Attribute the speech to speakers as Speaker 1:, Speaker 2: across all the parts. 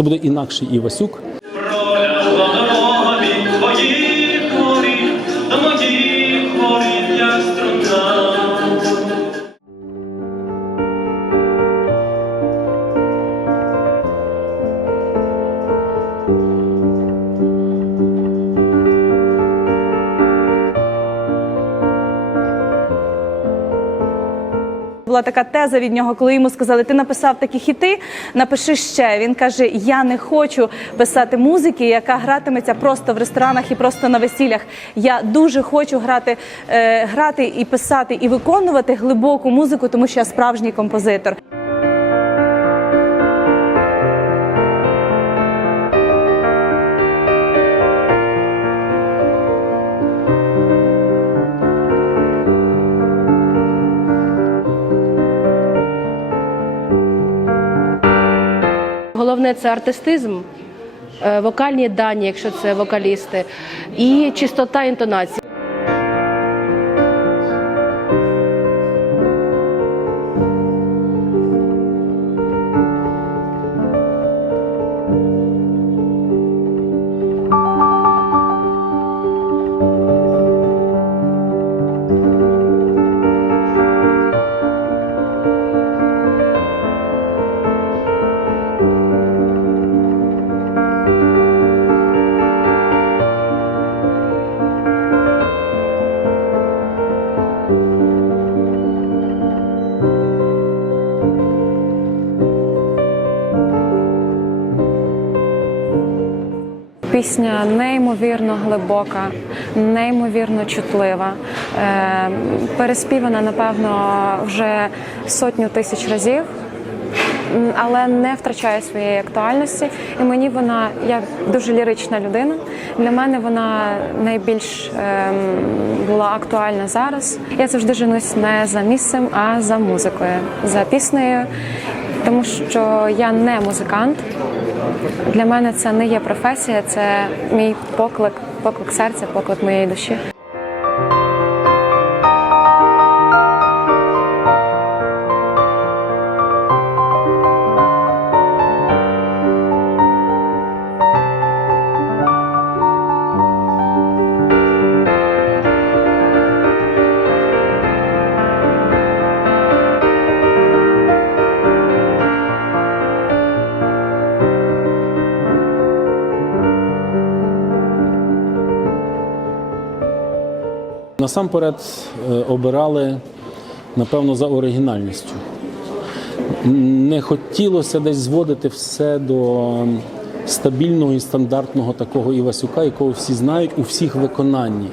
Speaker 1: Це буде інакший Івасюк.
Speaker 2: Була така теза від нього, коли йому сказали, ти написав такі хіти, напиши ще. Він каже: Я не хочу писати музики, яка гратиметься просто в ресторанах і просто на весіллях. Я дуже хочу грати, е, грати і писати, і виконувати глибоку музику, тому що я справжній композитор.
Speaker 3: Головне це артистизм, е, вокальні дані, якщо це вокалісти, і чистота інтонації.
Speaker 4: Пісня неймовірно глибока, неймовірно чутлива, е, переспівана, напевно, вже сотню тисяч разів, але не втрачає своєї актуальності. І мені вона, я дуже лірична людина. Для мене вона найбільш ем, була актуальна зараз. Я завжди женусь не за місцем, а за музикою, за піснею, тому що я не музикант. Для мене це не є професія, це мій поклик, поклик серця, поклик моєї душі.
Speaker 1: Насамперед е, обирали, напевно, за оригінальністю. Не хотілося десь зводити все до стабільного і стандартного такого Івасюка, якого всі знають у всіх виконанні.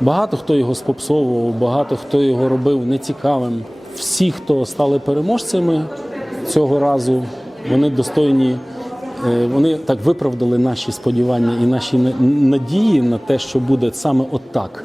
Speaker 1: Багато хто його спопсовував, багато хто його робив нецікавим. Всі, хто стали переможцями цього разу, вони достойні. е, Вони так виправдали наші сподівання і наші надії на те, що буде саме отак.